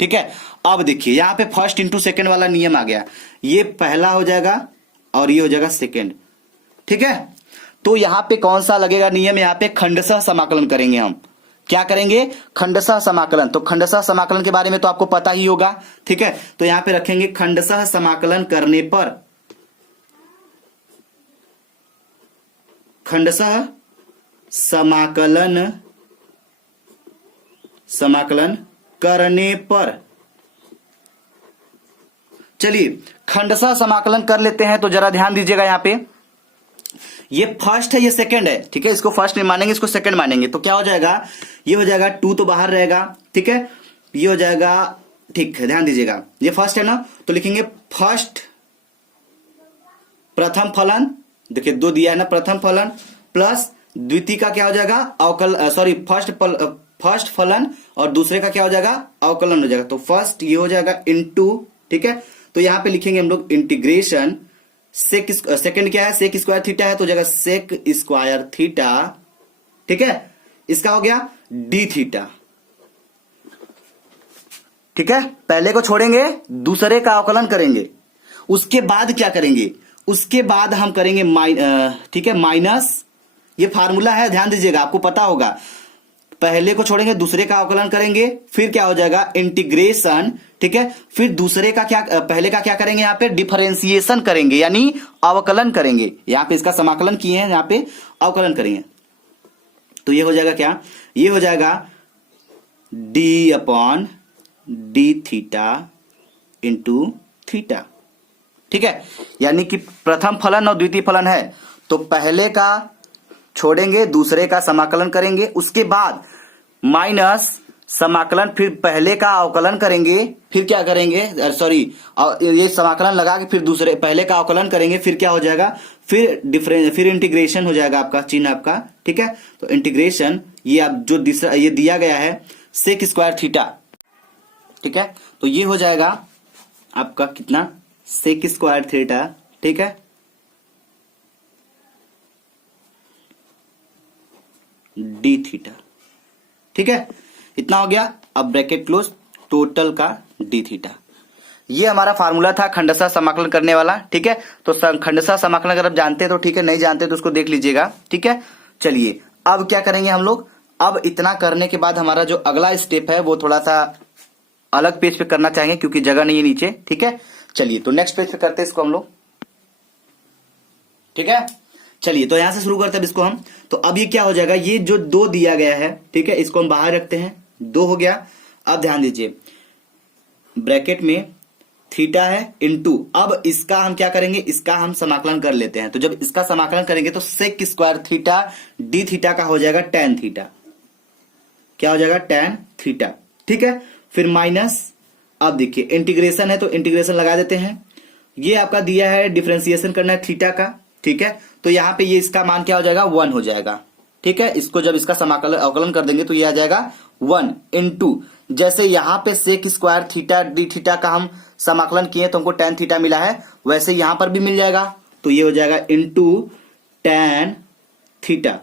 ठीक है, अब देखिए यहाँ पे फर्स्ट इंटू सेकेंड वाला नियम आ गया, ये पहला हो जाएगा और ये हो जाएगा सेकेंड। ठीक है, तो यहाँ पे कौन सा लगेगा नियम, यहाँ पे खंडशः समाकलन करेंगे हम। क्या करेंगे, खंडशः समाकलन। तो खंडशः समाकलन के बारे में तो आपको पता ही होगा। ठीक है, तो यहाँ पे रखेंगे खंडशः समाकलन करने पर, खंडशः समाकलन करने पर, चलिए खंडशः समाकलन कर लेते हैं। तो जरा ध्यान दीजिएगा, यहाँ पे ये फर्स्ट है, ये सेकंड है। ठीक है, इसको फर्स्ट नहीं मानेंगे, इसको सेकंड मानेंगे। तो क्या हो जाएगा, ये हो जाएगा 2 तो बाहर रहेगा। ठीक है, ये हो जाएगा, ठीक है ध्यान दीजिएगा, ये फर्स्ट है ना, तो लिखेंगे फर्स्ट प्रथम फलन, देखिए 2 दिया है ना, प्रथम फलन प्लस द्वितीय का क्या हो जाएगा, अवकल, सॉरी फर्स्ट फलन, और दूसरे का क्या हो जाएगा, अवकलन हो जाएगा। तो फर्स्ट ये हो जाएगा इनटू, ठीक है, तो यहां पे लिखेंगे हम लोग इंटीग्रेशन सेकंड क्या है, सेक स्क्वायर थीटा है तो जगह सेक स्क्वायर थीटा। ठीक है, इसका हो गया डी थीटा। ठीक है, पहले को छोड़ेंगे, दूसरे का अवकलन करेंगे, उसके बाद क्या करेंगे, उसके बाद हम करेंगे ठीक है, माइनस, ये फार्मूला है ध्यान दीजिएगा, आपको पता होगा। पहले को छोड़ेंगे, दूसरे का अवकलन करेंगे, फिर क्या हो जाएगा इंटीग्रेशन। ठीक है, फिर दूसरे का क्या, पहले का क्या करेंगे, यहाँ पे डिफरेंशिएशन करेंगे, यानी अवकलन करेंगे। यहाँ पे इसका समाकलन किए हैं, यहाँ पे अवकलन करेंगे। तो ये हो जाएगा क्या, ये हो जाएगा D upon D theta into theta. ठीक है, यानी कि प्रथम फलन और द्वितीय फलन है, तो पहले का छोड़ेंगे, दूसरे का समाकलन करेंगे, उसके बाद माइनस समाकलन, फिर पहले का अवकलन करेंगे, फिर क्या करेंगे, सॉरी ये समाकलन लगा के फिर दूसरे पहले का अवकलन करेंगे, फिर क्या हो जाएगा, फिर इंटीग्रेशन हो जाएगा आपका चिन्ह आपका। ठीक है, तो इंटीग्रेशन ये आप जो ये दिया गया है सेक स्क्वायर थीटा। ठीक है, तो ये हो जाएगा आपका कितना, सेक स्क्वायर थीटा। ठीक है, डी थीटा। ठीक है, इतना हो गया। अब ब्रैकेट क्लोज, टोटल का डी थीटा। ये हमारा फार्मूला था खंडशः समाकलन करने वाला। ठीक है, तो खंडशः समाकलन अगर आप जानते हैं तो ठीक है, नहीं जानते तो उसको देख लीजिएगा। ठीक है, चलिए अब क्या करेंगे हम लोग, अब इतना करने के बाद हमारा जो अगला स्टेप है वो थोड़ा सा अलग पेज पे करना चाहेंगे क्योंकि जगह नहीं है नीचे। ठीक है, चलिए तो नेक्स्ट पेज पे करते हैं इसको हम लोग। ठीक है, चलिए तो यहां से शुरू करते हैं इसको हम। तो अब ये क्या हो जाएगा, ये जो 2 दिया गया है, ठीक है, इसको हम बाहर रखते हैं, 2 हो गया। अब ध्यान दीजिए ब्रैकेट में थीटा है इनटू, अब इसका हम क्या करेंगे, इसका हम समाकलन कर लेते हैं। तो जब इसका समाकलन करेंगे तो sec square theta d theta का हो जाएगा टेन थीटा। क्या हो जाएगा, टेन थीटा। ठीक है, फिर माइनस, अब देखिए इंटीग्रेशन है तो इंटीग्रेशन लगा देते हैं। ये आपका दिया है डिफरेंशिएशन करना है थीटा का। ठीक है, तो यहां पे ये इसका मान क्या हो जाएगा, 1 हो जाएगा। ठीक है, इसको जब इसका समाकलन अवकलन कर देंगे तो ये आ जाएगा 1 इंटू, जैसे यहां पे sec square theta d theta का हम समाकलन किए तो हमको टेन थीटा मिला है, वैसे यहां पर भी मिल जाएगा। तो ये हो जाएगा इंटू टेन थीटा।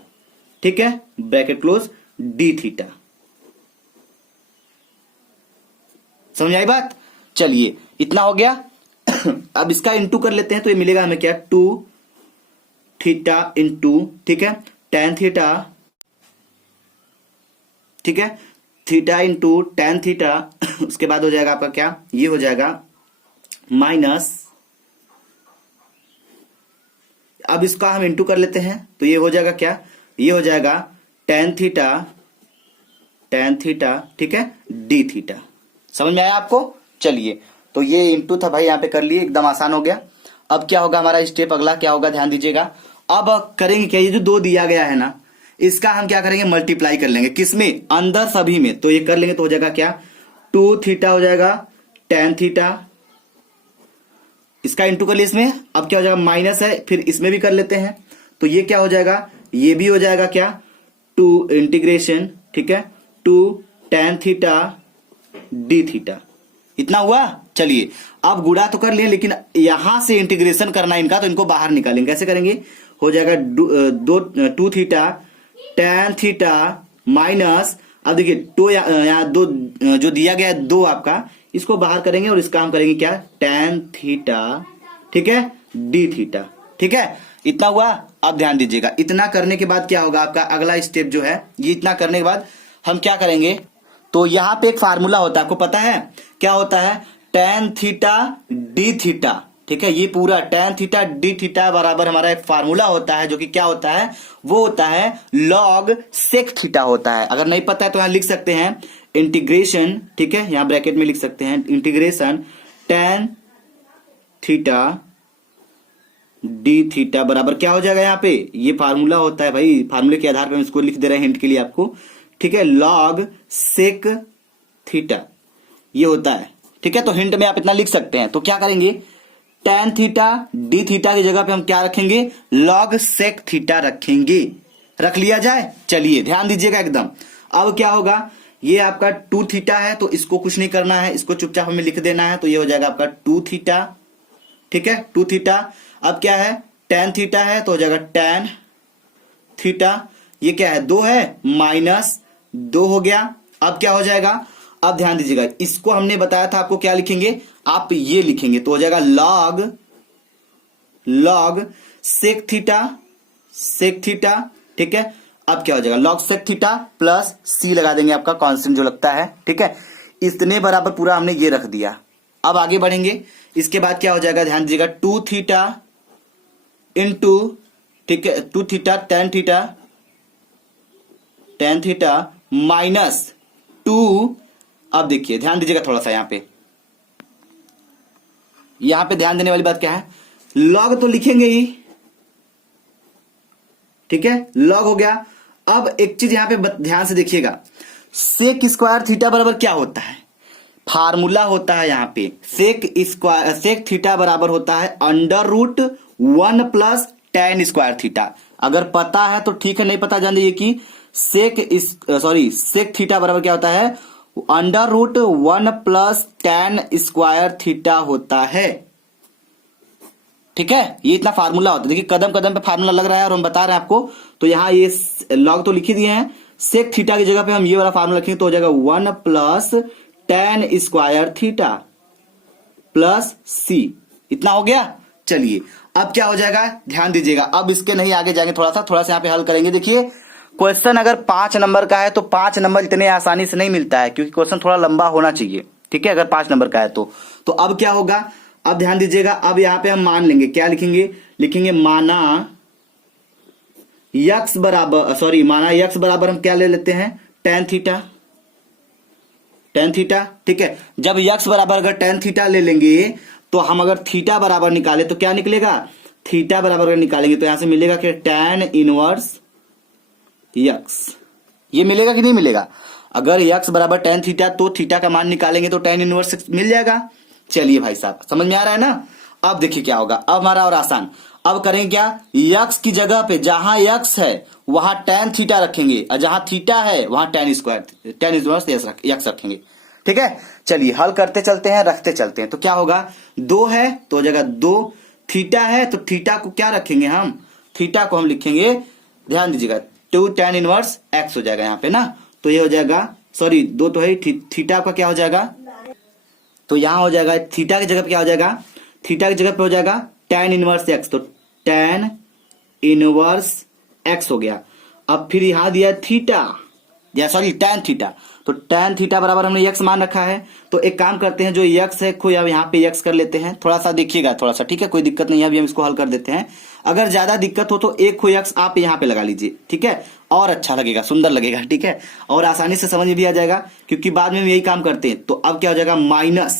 ठीक है, ब्रैकेट क्लोज, डी थीटा। समझ आई बात? चलिए इतना हो गया। अब इसका इंटू कर लेते हैं तो ये मिलेगा हमें क्या, 2 थीटा इंटू, ठीक है, टेन थीटा। ठीक है, थीटा इंटू टेन थीटा। उसके बाद हो जाएगा आपका क्या, ये हो जाएगा माइनस, अब इसका हम इंटू कर लेते हैं तो ये हो जाएगा क्या, ये हो जाएगा टेन थीटा, ठीक है, डी थीटा। समझ में आया आपको? चलिए तो ये इंटू था भाई, यहां पे कर लिए, एकदम आसान हो गया। अब क्या होगा हमारा स्टेप अगला क्या होगा, ध्यान दीजिएगा। अब करेंगे क्या, ये जो 2 दिया गया है ना, इसका हम क्या करेंगे, मल्टीप्लाई कर लेंगे, किसमें, अंदर सभी में। तो ये कर लेंगे तो हो जाएगा क्या, 2 थीटा हो जाएगा टेन थीटा, इसका इंटू कर लिया इसमें। अब क्या हो जाएगा, माइनस है, फिर इसमें भी कर लेते हैं तो ये क्या हो जाएगा, ये भी हो जाएगा क्या, 2 इंटीग्रेशन, ठीक है, 2 टेन थीटा डी थीटा। इतना हुआ। चलिए अब गुणा तो कर लिए, लेकिन यहां से इंटीग्रेशन करना इनका, तो इनको बाहर निकालेंगे। कैसे करेंगे, हो जाएगा 2 थीटा टेन थीटा माइनस, अब देखिए 2 यहाँ 2 जो दिया गया है 2 आपका, इसको बाहर करेंगे और इसका हम करेंगे क्या, टेन थीटा, ठीक है, डी थीटा। ठीक है, इतना हुआ। अब ध्यान दीजिएगा, इतना करने के बाद क्या होगा आपका अगला स्टेप जो है, ये इतना करने के बाद हम क्या करेंगे, तो यहां पे एक फार्मूला होता है, आपको पता है क्या होता है, टेन थीटा डी थीटा। ठीक है, ये पूरा टेन थीटा डी थीटा बराबर हमारा एक फार्मूला होता है, जो कि क्या होता है, वो होता है लॉग सेक थीटा होता है। अगर नहीं पता है तो यहां लिख सकते हैं इंटीग्रेशन, ठीक है, यहां ब्रैकेट में लिख सकते हैं integration tan theta d theta बराबर क्या हो जाएगा, यहाँ पे ये फार्मूला होता है भाई, फार्मूले के आधार पर हम इसको लिख दे रहे हैं हिंट के लिए आपको। ठीक है, लॉग सेक थीटा ये होता है। ठीक है, तो हिंट में आप इतना लिख सकते हैं। तो क्या करेंगे, टेन थीटा डी थीटा की जगह पे हम क्या रखेंगे, लॉग सेक थीटा रखेंगे। रख लिया जाए। चलिए ध्यान दीजिएगा एकदम। अब क्या होगा, ये आपका 2 थीटा है तो इसको कुछ नहीं करना है, इसको चुपचाप हमें लिख देना है। तो ये हो जाएगा आपका 2 थीटा। ठीक है, 2 थीटा। अब क्या है, टेन थीटा है तो हो जाएगा टेन थीटा। ये क्या है, 2 है, माइनस 2 हो गया। अब क्या हो जाएगा, अब ध्यान दीजिएगा, इसको हमने बताया था आपको क्या लिखेंगे, आप ये लिखेंगे तो हो जाएगा लॉग सेक थीटा। ठीक है, अब क्या हो जाएगा, लॉग सेक थीटा प्लस सी लगा देंगे, आपका कांस्टेंट जो लगता है। ठीक है, इतने बराबर पूरा हमने ये रख दिया। अब आगे बढ़ेंगे, इसके बाद क्या हो जाएगा, ध्यान दीजिएगा, 2 थीटा इंटू, ठीक है, 2 थीटा टेन थीटा माइनस 2। अब देखिए ध्यान दीजिएगा थोड़ा सा, यहां पे ध्यान देने वाली बात क्या है, लॉग तो लिखेंगे ही। ठीक है, लॉग हो गया। अब एक चीज यहां पे ध्यान से देखिएगा, सेक स्क्वायर थीटा बराबर क्या होता है, फार्मूला होता है यहाँ पे सेक थीटा बराबर होता है under root 1 plus tan square theta. अगर पता है तो ठीक है, नहीं पता जान लीजिए कि सेक थीटा बराबर क्या होता है, under root 1 plus tan square theta होता है। ठीक है, ये इतना फार्मूला होता है। देखिए कदम कदम पे फार्मूला लग रहा है और हम बता रहे हैं आपको। तो यहाँ ये लॉग तो लिख ही दिए हैं, सेक थीटा की जगह पे हम ये वाला फार्मूला लिखेंगे तो हो जाएगा 1 plus tan square theta plus c। इतना हो गया। चलिए अब क्या हो जाएगा, ध्यान दीजिएगा, अब इसके नहीं आगे जाएंगे, थोड़ा सा यहाँ पे हल करेंगे। देखिए क्वेश्चन अगर 5 नंबर का है तो 5 नंबर इतने आसानी से नहीं मिलता है, क्योंकि क्वेश्चन थोड़ा लंबा होना चाहिए। ठीक है, अगर 5 नंबर का है तो अब क्या होगा, अब ध्यान दीजिएगा, अब यहाँ पे हम मान लेंगे, क्या लिखेंगे माना यक्स बराबर हम क्या ले लेते हैं, tan थीटा। ठीक है, जब यक्स बराबर अगर tan थीटा ले लेंगे तो हम अगर थीटा बराबर निकाले तो क्या निकलेगा, थीटा बराबर अगर निकालेंगे तो यहां से मिलेगा कि tan इनवर्स यक्स। ये मिलेगा कि नहीं मिलेगा, अगर यक्स बराबर tan थीटा तो थीटा का मान निकालेंगे तो tan इनवर्स मिल जाएगा। चलिए भाई साहब, समझ में आ रहा है ना। अब देखिए क्या होगा, अब हमारा और आसान, अब करेंगे क्या, यक्स की जगह पे जहां यक्स है वहां tan थीटा रखेंगे और जहां थीटा है वहां tan इनवर्स यक्स रखेंगे। ठीक है, चलिए हल करते चलते हैं, रखते चलते हैं। तो क्या होगा, 2 है तो हो जाएगा 2, थीटा है तो थीटा को क्या रखेंगे हम, थीटा को हम लिखेंगे, ध्यान दीजिएगा 2 tan इनवर्स x हो जाएगा यहाँ पे ना। तो ये हो जाएगा, 2 तो है, थीटा का क्या हो जाएगा, तो यहां हो जाएगा थीटा की जगह पे क्या हो जाएगा, थीटा की जगह पे हो जाएगा tan इनवर्स x, तो tan इनवर्स x हो गया। अब फिर यहां दिया थीटा, tan थीटा, तो tan थीटा बराबर हमने x मान रखा है। तो एक काम करते हैं, जो x है कोई अब यहाँ पे x कर लेते हैं, थोड़ा सा देखिएगा, थोड़ा सा, ठीक है, कोई दिक्कत नहीं है, अभी हम इसको हल कर देते हैं। अगर ज्यादा दिक्कत हो तो एक कोई x आप यहाँ पे लगा लीजिए, ठीक है, और अच्छा लगेगा, सुंदर लगेगा। ठीक है, और आसानी से समझ में भी आ जाएगा, क्योंकि बाद में हम यही काम करते हैं। तो अब क्या हो जाएगा, माइनस,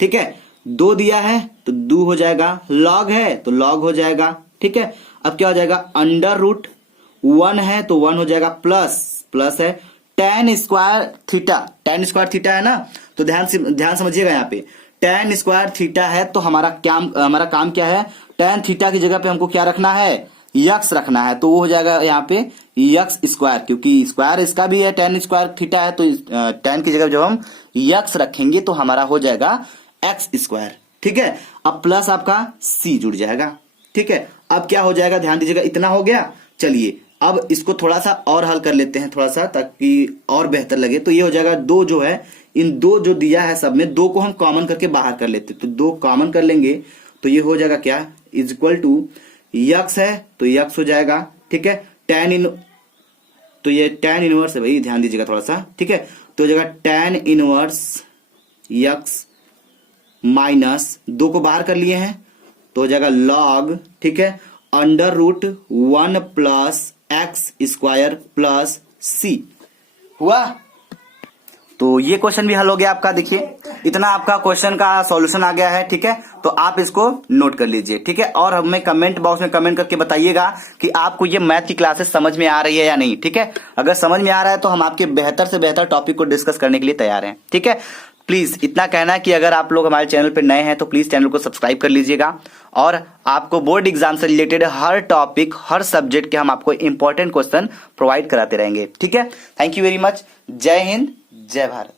ठीक है, 2 दिया है तो 2 हो जाएगा, लॉग है तो लॉग हो जाएगा। ठीक है, अब क्या हो जाएगा, अंडर रूट 1 है तो 1 हो जाएगा, प्लस है tan स्क्वायर थीटा है ना। तो ध्यान समझिएगा, यहाँ पे tan स्क्वायर थीटा है तो हमारा काम क्या है, tan थीटा की जगह पे हमको क्या रखना है, यक्स रखना है। तो वो हो जाएगा यहाँ पे यक्स स्क्वायर, क्योंकि स्क्वायर इसका भी है, tan स्क्वायर थीटा है, तो tan की जगह जब हम यक्स रखेंगे तो हमारा हो जाएगा एक्स स्क्वायर। ठीक है, अब प्लस आपका c जुड़ जाएगा। ठीक है, अब क्या हो जाएगा, ध्यान दीजिएगा, इतना हो गया। चलिए अब इसको थोड़ा सा और हल कर लेते हैं, थोड़ा सा, ताकि और बेहतर लगे। तो ये हो जाएगा 2 जो है, इन 2 जो दिया है सब में 2 को हम कॉमन करके बाहर कर लेते, तो 2 कॉमन कर लेंगे तो ये हो जाएगा क्या, इज इक्वल टू यक्स है तो यक्स हो जाएगा। ठीक है, तो ये tan इनवर्स है भाई, ध्यान दीजिएगा थोड़ा सा। ठीक है, तो हो जाएगा tan इनवर्स यक्स माइनस 2 को बाहर कर लिए हैं तो हो जाएगा लॉग, ठीक है, under root 1 plus x square plus c हुआ। तो ये क्वेश्चन भी हल हो गया आपका। देखिए इतना आपका क्वेश्चन का सॉल्यूशन आ गया है। ठीक है, तो आप इसको नोट कर लीजिए। ठीक है, और हमें कमेंट बॉक्स में कमेंट करके बताइएगा कि आपको ये मैथ की क्लासेस समझ में आ रही है या नहीं। ठीक है, अगर समझ में आ रहा है तो हम आपके बेहतर से बेहतर टॉपिक को डिस्कस करने के लिए तैयार हैं। ठीक है, प्लीज इतना कहना है कि अगर आप लोग हमारे चैनल पर नए हैं तो प्लीज चैनल को सब्सक्राइब कर लीजिएगा, और आपको बोर्ड एग्जाम से रिलेटेड हर टॉपिक, हर सब्जेक्ट के हम आपको इंपॉर्टेंट क्वेश्चन प्रोवाइड कराते रहेंगे। ठीक है, थैंक यू वेरी मच। जय हिंद, जय भारत।